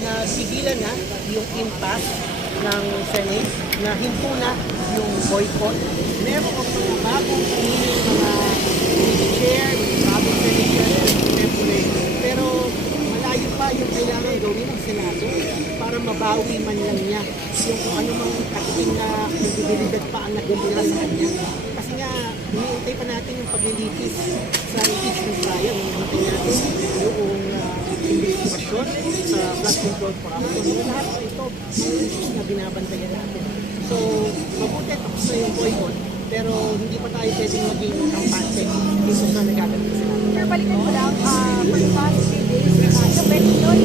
Napigilan na yung impasse ng Senate na hinto na yung boycott. Meron ko mga bagong mga chair, bagong Senate pero malayo pa yung kailangan gawin ng Senado para mabawi man lang niya yung kung ano mang katiting na kredibilidad pa ang nagdadala sa kanya. Kasi nga, hinihintay pa natin yung paglilitis sa impeachment trial. Hinihintay natin yung investigation sa flood control corruption. Lahat pa ito na binabantayan natin. So, mabuti tapos na yung boycott, pero hindi pa tayo pwedeng maging kampante dito sa nagaganap sila. Sir, balikan ko lang, for the past 3 days, the petition,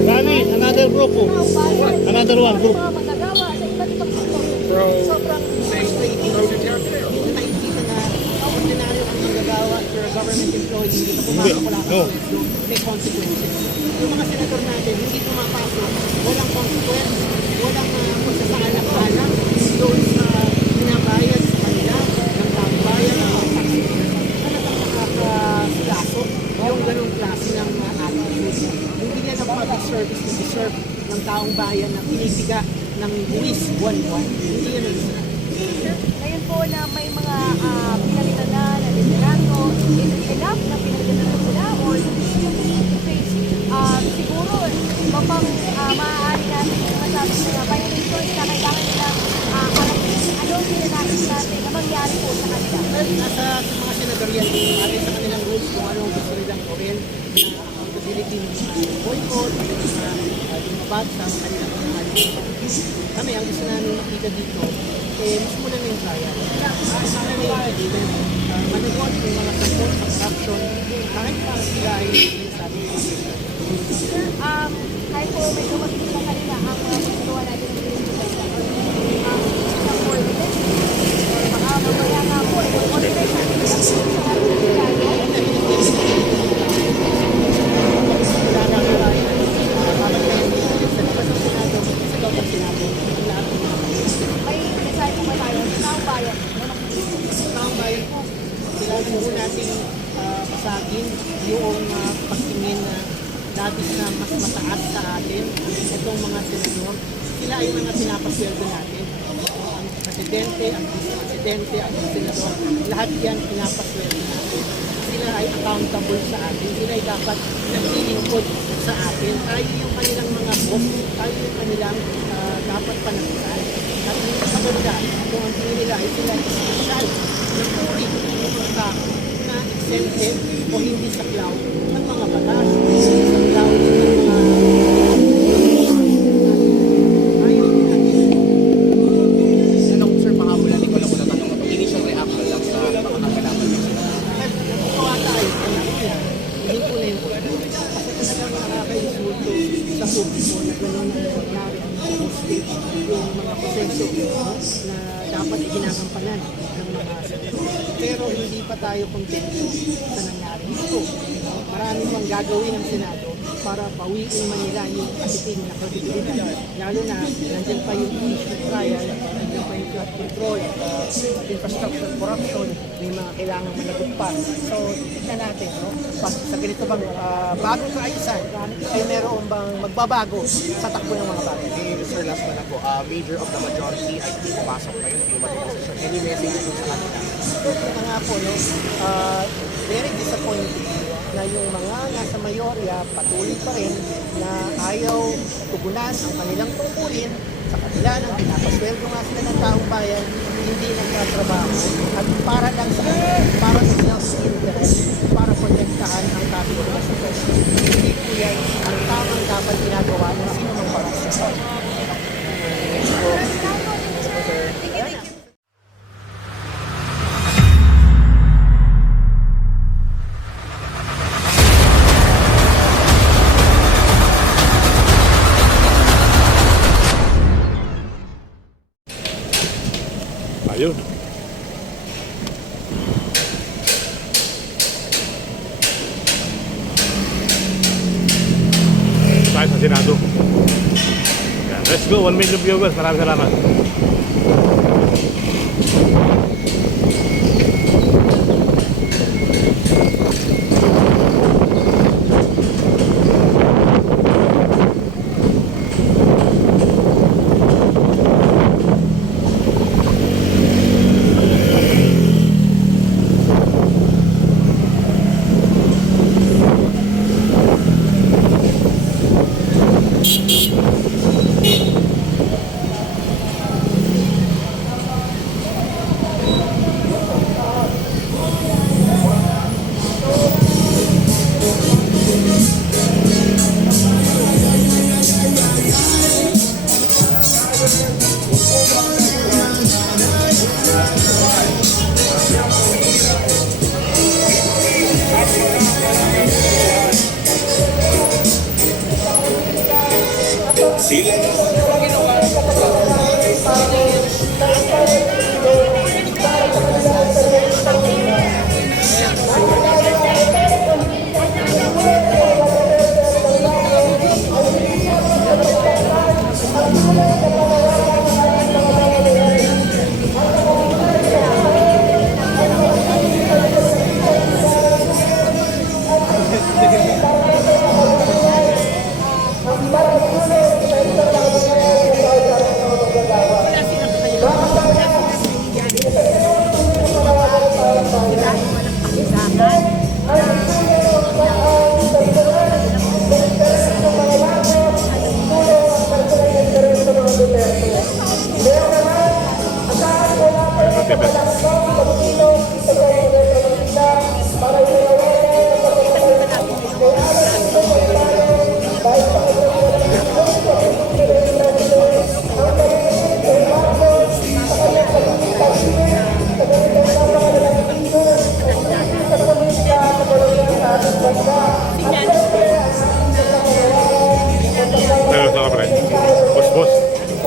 Rami, another group po. Another one group. Mga magagawa sa iba't ibang sektor. Sobrang Nakikita na ordinaryo ang manggagawa for a government employee, hindi pa pumasok, wala kang sweldo, may consequences. Yung mga senador natin, hindi pumapasok, walang consequence, walang pagsasaalang-alang doon sa binabayad sa kanila ng taong bayan ng mga taxpayer. Talagang nakakalasok yung ganong klase ng attitude. Hindi niya ng public service na deserve ng taong bayan na pinipiga ng buwis buwan-buwan. Hindi yan ang ngayon po na may mga pinalitan na veterano, is it enough na pinalitan na sila or face siguro mapang maaari natin yung masabi na violations na kailangan nilang ano sinanahin natin na mangyari po sa kanila? Nasa mga senador yan, atin sa kanilang rules kung anong gusto nilang gawin na accountability ng boycott, lumabag sa kanilang mga kami, ang gusto namin makita dito, mas muna na yung trial. Sana na yung agreement, managot yung mga support sa corruption, kahit para sila ay sabi ko. Sir, kahit po medyo matigilan kanina ang pagkagawa natin ng isang ordinance, or baka mamaya nga po, ordinance natin sa may mensahe po ba tayo sa taong bayan? Taong bayan po, kailangan po natin pasagin yung pagtingin na dapat na mas mataas sa atin itong mga senador. Sila ay mga pinapasweldo natin. Ang presidente, ang vice-presidente, ang senador, lahat yan pinapasweldo natin. Sila ay accountable sa atin. Sila ay dapat naglilingkod sa atin. Tayo yung kanilang mga boss, tayo yung kanilang dapat panagutan. At hindi maganda kung ang tingin nila ay sila special na puri ng tao na exempted o hindi saklaw ng mga batas, saklaw ng mga ayaw natin. Anong sir, pangabulan ni Wala tanong ito? Initial reaction lang sa mga kagalaman niya sila. Natutuwa tayo, hindi ko na yung kasi talagang nakaka-insulto sa publiko na gano'n ang nangyari sa stage yung mga proseso na dapat ginagampanan ng mga senador. Pero hindi pa tayo kontento sa nangyari ito. Marami pang gagawin ng Senado para bawiin man nila yung katiting na kredibilidad. Lalo na nandiyan pa yung impeachment trial, nandiyan pa yung flood control, infrastructure corruption, may mga kailangan managot pa. So, tignan natin, no? Sa ganito bang bagong kaayusan, ay meron bang magbabago sa takbo ng mga bagay? Sir, last na po, major of the majority ay hindi pumasok kayo, hindi mag-decision. Any message po sa kanila? Ito nga po, no? Very disappointing na yung mga nasa mayorya patuloy pa rin na ayaw tugunan ang kanilang tungkulin sa kabila ng pinapasweldo nga sila ng taong bayan, hindi nagtatrabaho at para lang sa para sa self-interest, para protektahan ang kapitalismo. Ayun. Tayo sa Senado. Yan. Let's go, 1 million viewers. Maraming salamat.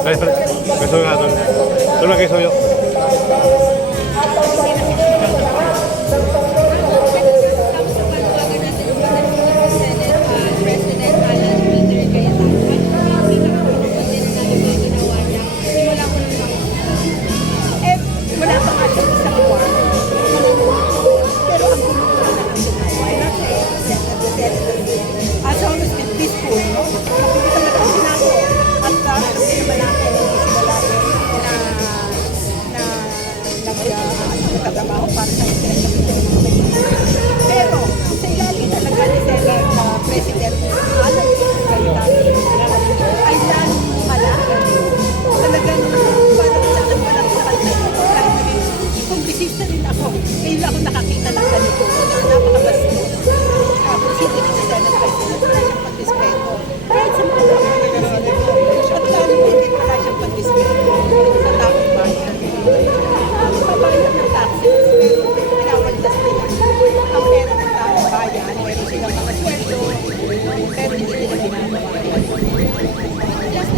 Ay, may suyo nga doon. Doon lang kayo suyo. trabaho para sa pero sa ilalim talaga ni President Alan ay lalo malaki. Talagang parang sa akin walang kumbisista rin ako. Kailan ako nakakita ng ganito. Napakabastos. President ni Senate President, wala siyang pagdispeto. Kahit sa mga at lalo hindi wala siyang pagdispeto sa taong bayan. Pabayad ng taxes, pero pinawaldas nila. Ang pera ng taong bayan, meron silang mga sweldo, pero hindi nila ginagawa. Just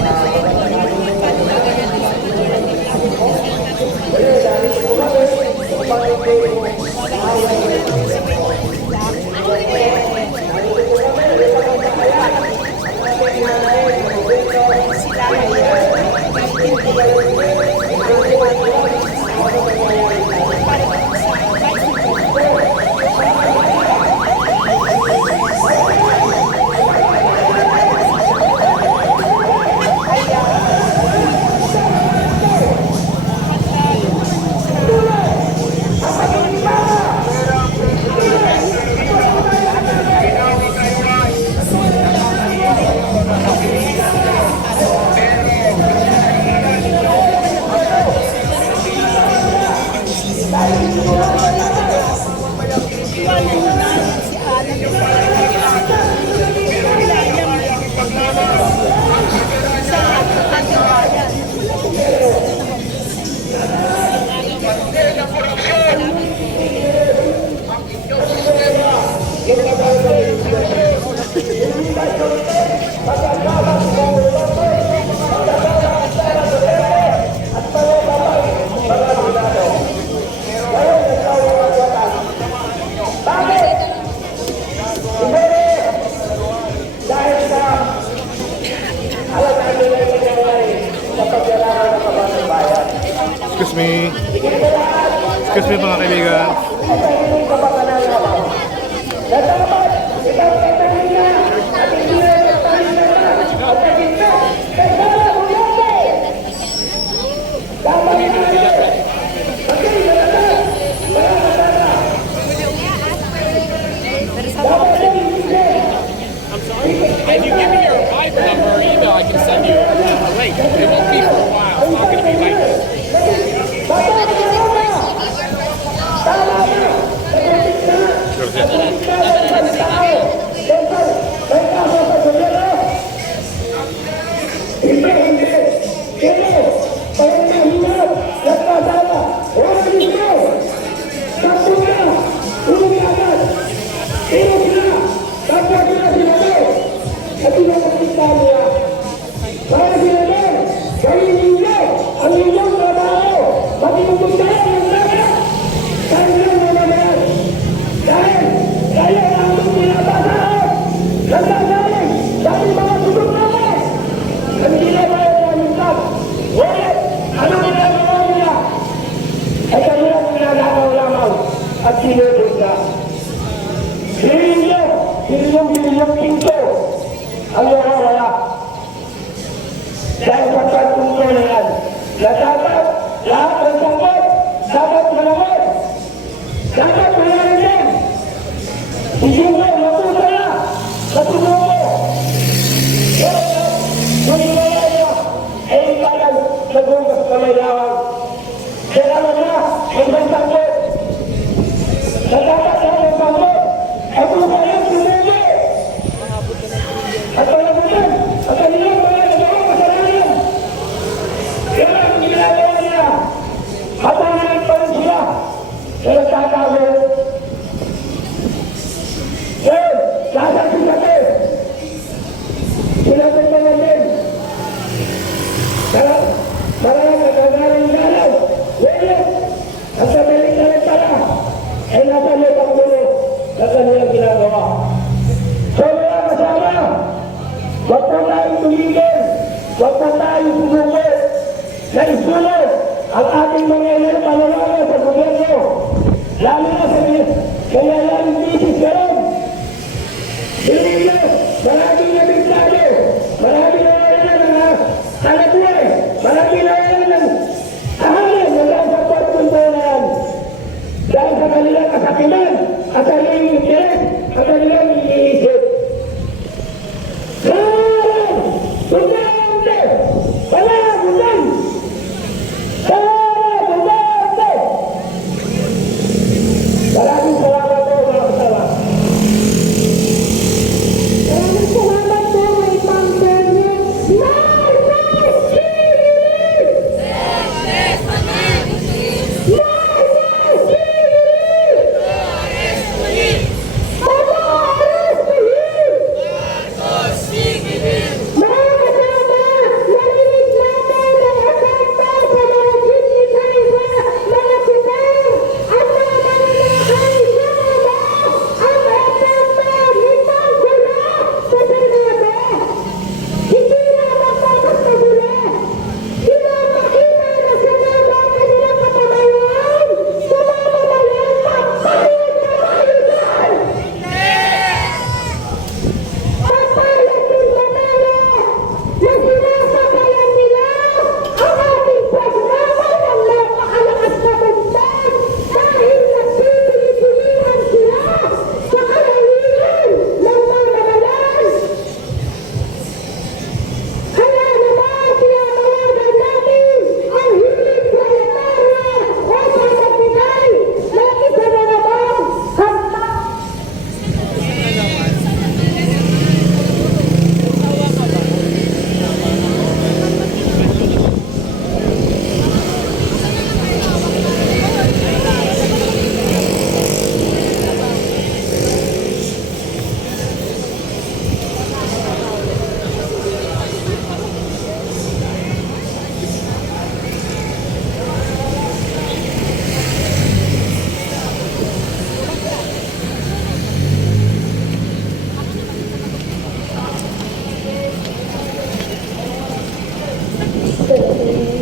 me. Excuse me mga kaibigan. If you give me your Viber number or email, I can send you a link. It won't be for a while. It's not going to be like this. At sinunod na. Hililyong pinto ang nawawala. Dahil sa pagtungkol na yan, na dapat lahat ng sangkot, dapat manawag. Dapat manawag yan. Hindi mo, mapusa na. Katulong mo. Manilala niya, ay ikalan nagugas na may lawag. Kailangan na, may sangkot. Dapat ang sangkot, at umayan sumuli. At palabutan, at kanilang mga nagawang kasalanan. Kaya ang ginagawa niya, hatanan pa rin sila sa nagtatago. Ngayon, sasabi natin, sinabi na natin, maraming nagagaling galaw, ngayon, ang sabihin na nagtala, ay nasa may pagbulo na kanilang ginagawa. So mga kasama, wag po tayong tumigil, wag po tayong sumuko, na isulong ang ating mga panawagan sa gobyerno, lalo na sa kaya lang bisis karon. Hindi nyo, maraming nabigtado, maraming nawalan ng hanap buhay, maraming nawalan ng tahanan na lang sa pagpunta na yan. Dahil sa kanilang kasakiman, at kanilang interes, at kanilang iniisip. Sarang! Bundante! Wala! Bundan! Sarang! Bundante! Maraming salamat po mga kasama. Maraming salamat po kay Pang Bernard.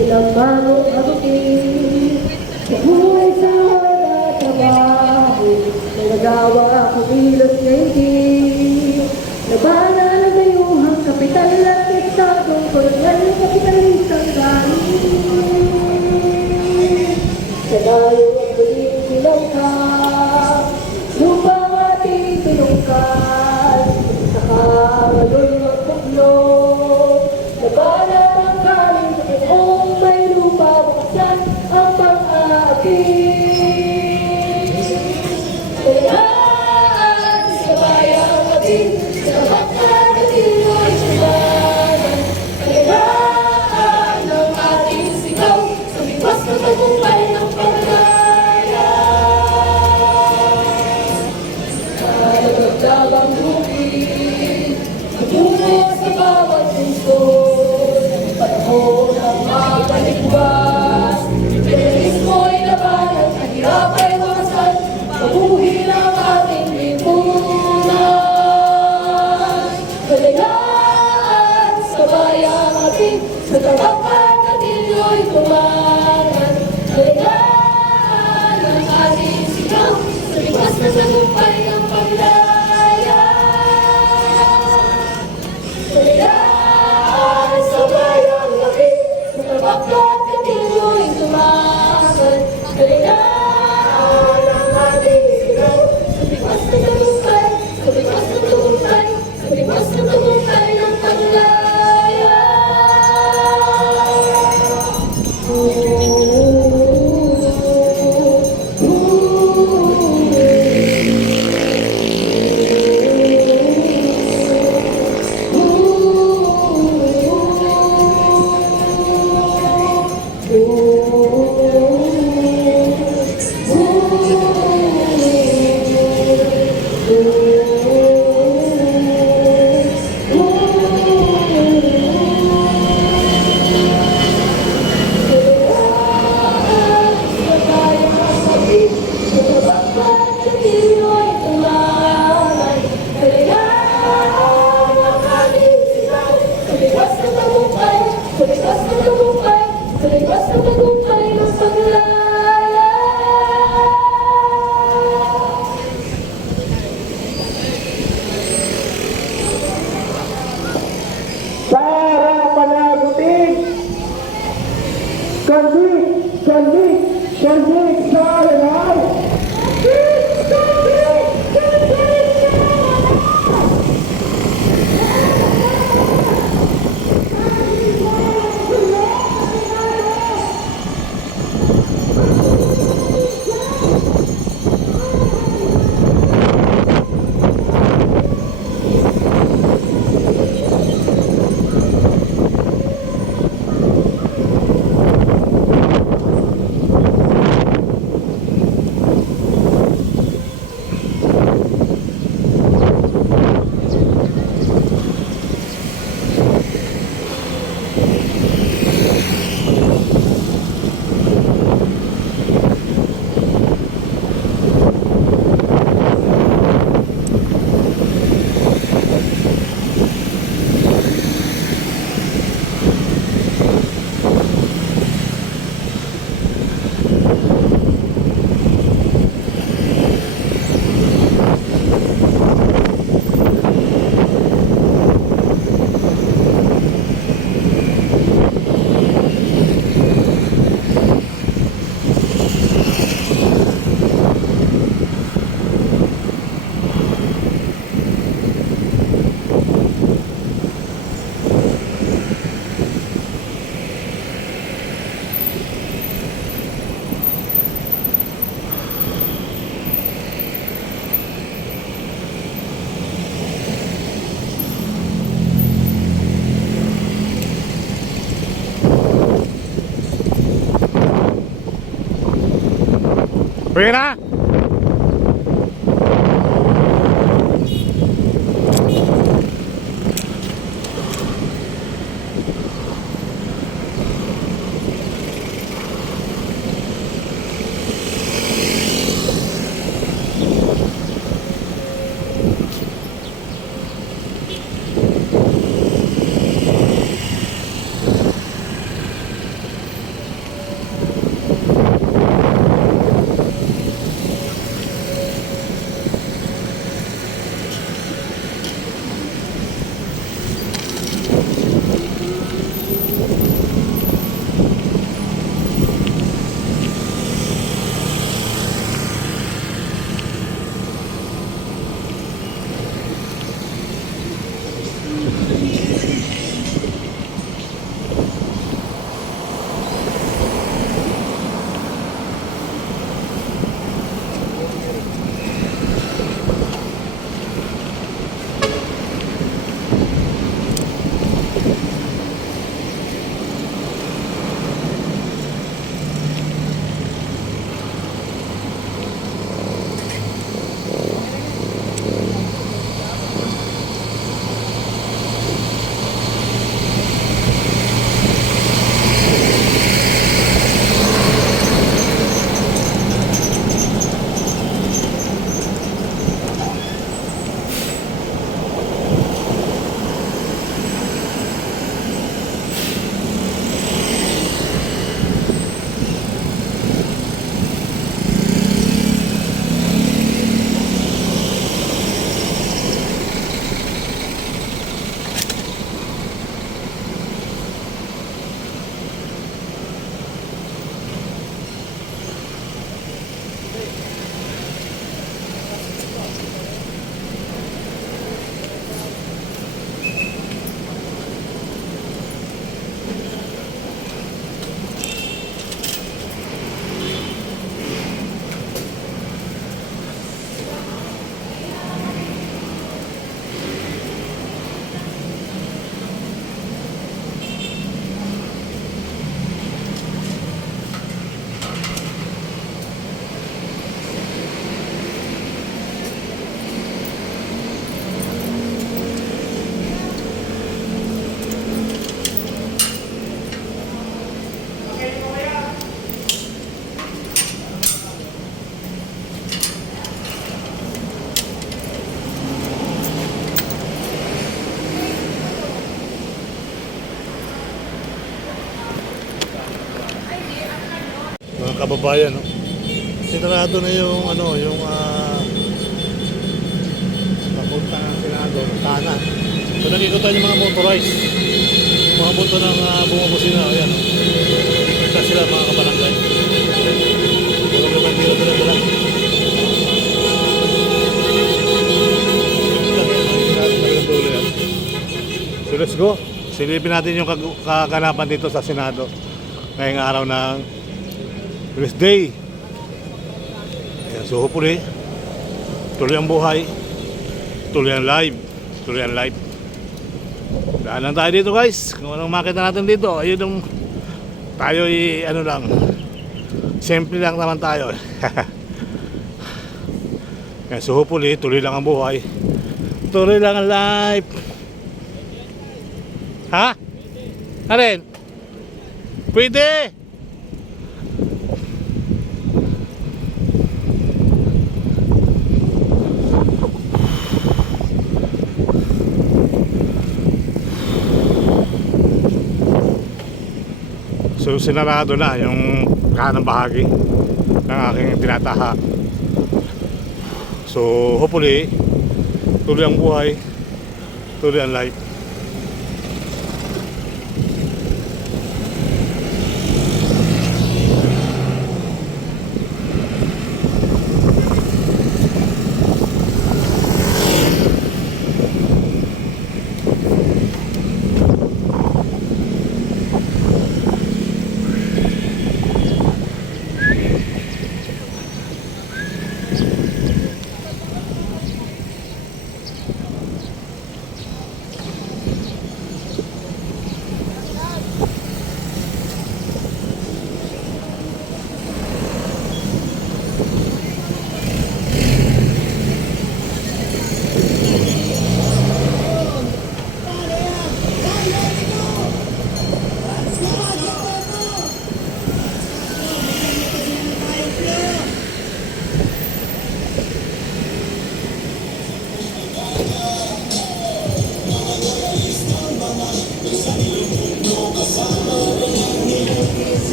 Ilang bago ako Sa tapat na Diyo'y tumangan, kaligaan ang ating sigaw, sa lipas na tagumpay ng paglaya. Kaligaan sa bayang laki, sa tapat na Diyo'y tumangan, kaligaan ang ating sigaw, sa lipas na tagumpay, sa lipas na tagumpay, sa lipas na tagumpay ng paglaya. Para panagutin, kandik sa alingaw. Pwede na? kababayan, no? Sinarado na yung papunta ng Senado, Tana. So nakikita yung mga motorized, mga boto ng bumabusina, ayan, no? Nakikita sila mga kabarangay. Pero naman dila. So let's go. Silipin natin yung kaganapan dito sa Senado ngayong araw ng Wednesday. Ayan, so hopefully tuloy ang buhay, tuloy ang live. Daan lang tayo dito, guys. Kung anong makita natin dito, ayun yung tayo lang, simple lang naman tayo. Ayan, so hopefully tuloy lang ang buhay, tuloy lang ang live. Ha? Alin? Pwede! So sinarado na yung kanang bahagi ng aking tinataha. So hopefully tuloy ang buhay, tuloy ang life.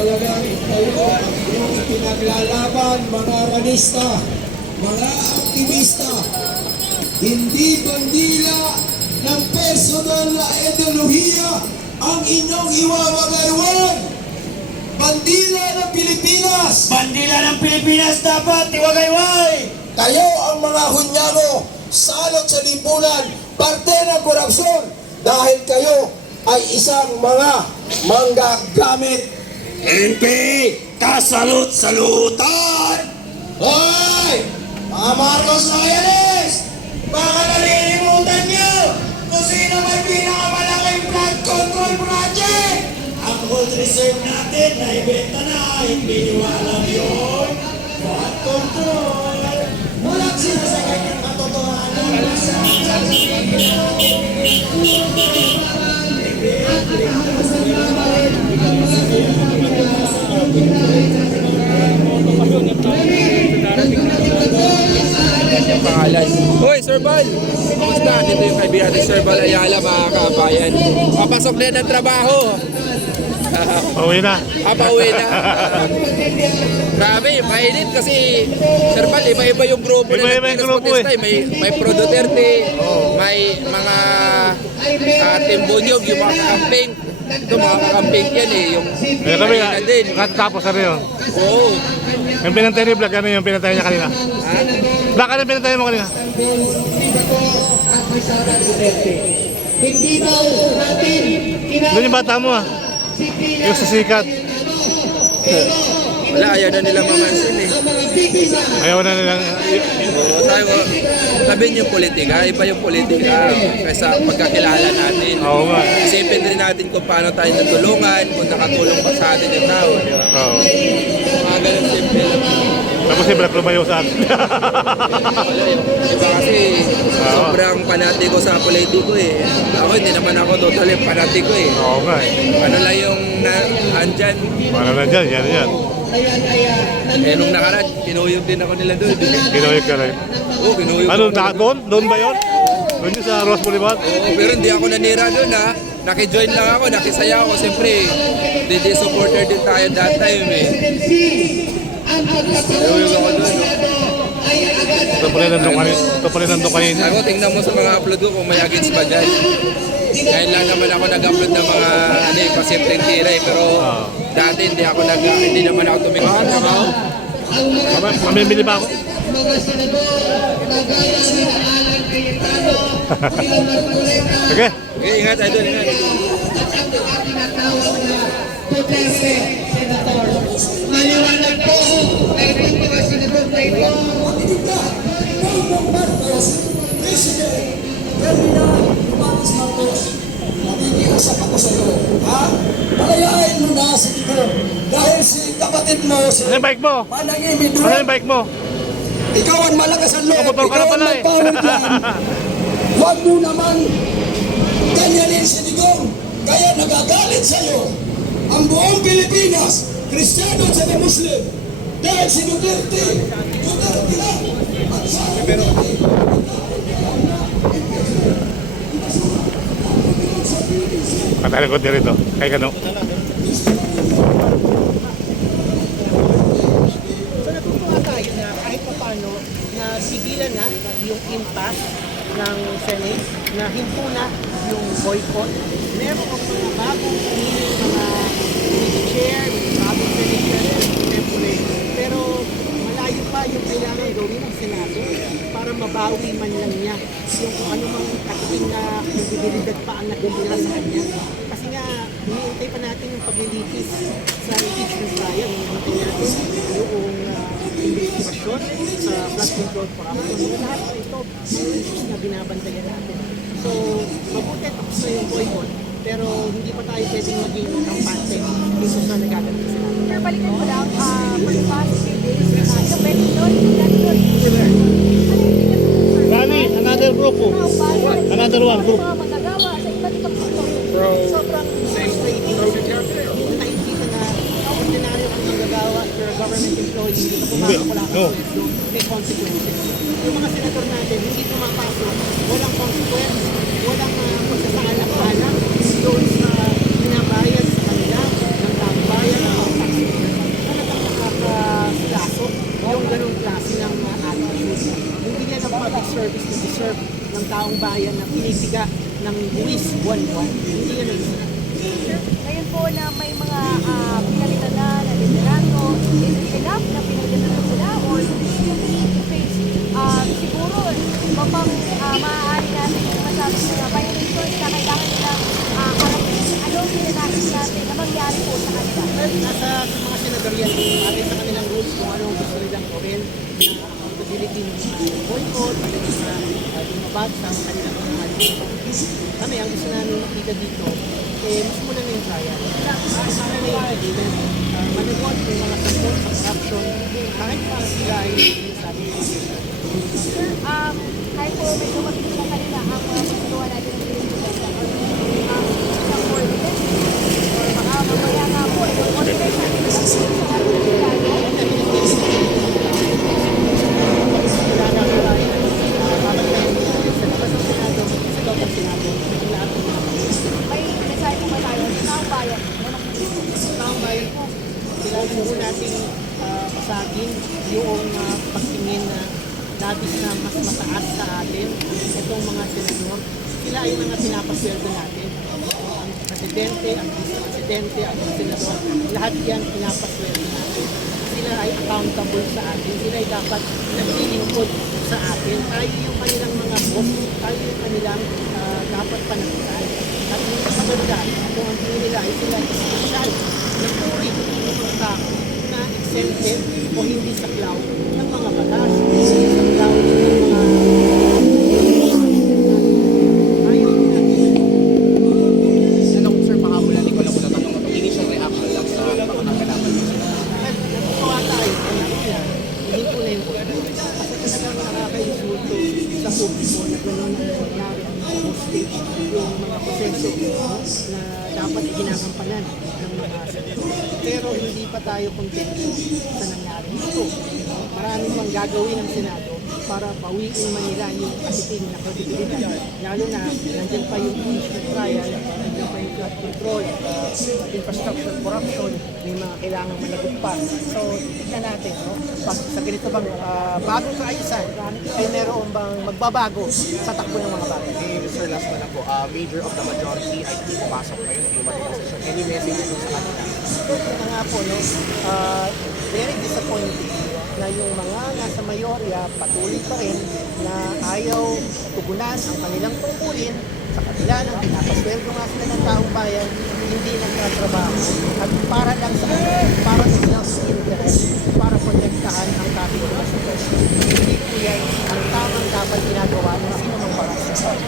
Talagang kayo yung pinaglalaban, mga ranista, mga aktivista, hindi bandila ng personal na ideolohiya ang inyong iwawagaywag. Bandila ng Pilipinas! Bandila ng Pilipinas dapat iwagayway! Kayo ang mga hunyago, salot sa lipunan, parte ng korupsyon, dahil kayo ay isang mga manggagamit. NP, kasalut-salutan! Hoy! Mga Marcos Loyalist! Baka nalilimutan nyo kung sino may pinakamalaking flood control project! Ang gold reserve natin na ibenta na, hindi nyo alam yun! Flood control! Walang sinasagay ng katotohanan! ang pangalan. Hoy, Sir Bal! Kamusta? Dito yung kaibigan ni Sir Bal Ayala, mga kabayan. Papasok na ng trabaho. Pauwi na. Pauwi na. Grabe, mainit kasi Sir Bal, iba-iba yung grupo na Iba-iba yung grupo eh. May Pro Duterte, may mga Team Bunyog, yung mga kakamping. Ito mga kakamping yan eh. Yung Eh kami, kanina din. katapos ano yun? Oo. Yung pinantay ni Black, ano yung pinantay niya kanina? Black, ano yung pinantay mo kanina? Hindi daw natin Doon yung bata mo ah. Yung sa sikat. Wala, ayaw na nilang mamansin eh. Ayaw na nilang... Sabi mo, sabihin yung politika, iba yung politika kaysa pagkakilala natin. Oo nga. Isipin din natin kung paano tayo natulungan, kung nakatulong pa sa atin yung tao, di ba? Oo. Mga ganun simple. Tapos si Black lumayo sa akin. Diba kasi sobrang panatiko sa politiko eh. Ako hindi naman ako totally panatiko eh. Oo nga eh. Ano lang yung andyan. Paano na dyan? Yan. Eh nung nakaraan, kinuyog din ako nila doon. Kinuyog ka rin. Oo, kinuyog Ano, ako nila doon? Doon ba yun? Doon yun sa Ross Boulevard? Oo, pero hindi ako nanira doon ha. Nakijoin lang ako, nakisaya ako. Siyempre, DJ supporter din tayo that time eh. Kinuyog ako doon. Ito pa rin nandun kanina. Ako, tingnan mo sa mga upload ko kung may against ba dyan. Ngayon lang naman ako nag-upload ng mga pasimpleng tira eh. Pero dati hindi naman ako tumingin. Mamimili ba ako? Sige. Okay, ingat idol, ingat. Maliwanag po kay mga senador tayo. President Ferdinand Marcos Marcos, nakikiusap ako sa iyo, ha? Palayain mo na si Tito dahil si kapatid mo, si Ano yung bike mo? Manang Ano Imidura, yung bike mo? ikaw ang malakas ang loob, Kamotor ka na ikaw ang pala eh. nagpawal dyan. Huwag mo naman ganyanin si Digong, kaya nagagalit sa iyo ang buong Pilipinas, Kristiyano at saka Muslim, dahil si Duterte lang, at sa Patali ko din rito. Kay Kano. So natutuwa tayo na kahit pa paano na sigilan na yung impasse ng Senate, na hinto na yung boycott. Meron ang mga bagong piniling mga chair, bagong Senate president, pero malayo pa yung kailangan gawin ng Senado para mabawi man lang niya yung kung ano mang katiting na kredibilidad pa ang nagdumula sa kanya. Kasi nga, hinihintay pa natin yung paglilitis sa impeachment trial. Hinihintay natin yung investigation sa flood control corruption. Lahat na ito, mga issues na binabantayan natin. So, mabuti tapos na yung boycott, pero hindi pa tayo pwedeng maging kampante dito sa nagaganap sa natin. Sir, balikan ko lang, for the past 3 days, ilang beses doon, doon. Rani, another group po. Another one, group. Mga magagawa sa iba't ibang sektor. Sobrang Frustrating. Yung nakikita na ordinaryo ang magagawa for a government employee, hindi ka pumasok, wala kang No. sweldo, may consequences. Yung mga senador natin, hindi pumapasok, walang consequence, walang pagsasaalang-alang doon sa binabayad sa kanila ng taong bayan, ng mga taxpayer. Talagang nakakaslaso yung ganong klase ng attitude. Hindi niya ng public service na deserve ng taong bayan na pinipiga ng buwis buwan-buwan. Hindi niya na-deserve. ngayon po na may mga pinalitan na veterano, is it enough na pinalitan na sila or still need to face siguro mapang maaari natin masabi na violations na kailangan nilang harapin. Ano pinanais natin na mangyari po sa kanila? Nasa mga senador yan, atin sa kanilang rules kung anong gusto nilang gawin na accountability ng boycott, na lumabad sa kanilang mga kami, ang gusto namin makita dito, mas muna na yung trial. Sana na yung evidence, managot yung mga sampon sa corruption, kahit pa sila ay sabi ko. Sir, kahit po medyo mabilis lang kanina ang pagkagawa natin ng Pilipinas isang ordinance or baka mamaya nga po, yung ordinance natin sa Pilipino. Wala na po natin basagin yung pagtingin na labis na mas mataas sa atin. Itong mga senador, sila ay mga pinapasweldo natin. Ang presidente, ang vice-presidente, ang mga senador, lahat yan pinapasweldo natin. Sila ay accountable sa atin. Sila ay dapat naglilingkod sa atin. Tayo yung kanilang mga boss, tayo yung kanilang dapat panagutan. At yung maganda, kung ang tingin nila ay sila espesyal na puri ng mga tao na exempted o hindi saklaw ng mga batas, saklaw ng mga ayaw natin. Tanong sir, pahabulan ko lang muna tanong. Initial reaction lang sa mga nakalaban niyo sila. Natutuwa tayo sa nakita. Hindi po na yung kasi talagang nakaka-insulto sa publiko na gano'n ang nangyari sa hostage yung mga proseso na dapat ginagampanan ng mga senador. Pero hindi pa tayo kontento sa nangyari ito. Marami pang gagawin ng Senado para bawiin man nila yung kasiting na kredibilidad. Lalo na nandiyan pa yung impeachment trial, nandiyan pa yung flood control, infrastructure corruption, may mga kailangan managot pa. So, tignan natin, no? Pag sa ganito bang bagong kaayusan, ay meron bang magbabago sa takbo ng mga bagay? Sir, last na lang po. Major of the majority ay hindi pumasok kayo ng human rights session. Any message po sa kanila? Ito nga po, no? Very disappointing na yung mga nasa mayorya patuloy pa rin na ayaw tugunan ang kanilang tungkulin sa kabila ng pinapasweldo nga sila ng taong bayan, hindi nagtatrabaho at para lang sa para sa self-interest, para protektahan ang kapitol sa pwesto. Hindi po yan ang tamang dapat ginagawa ng sino mang parasyon.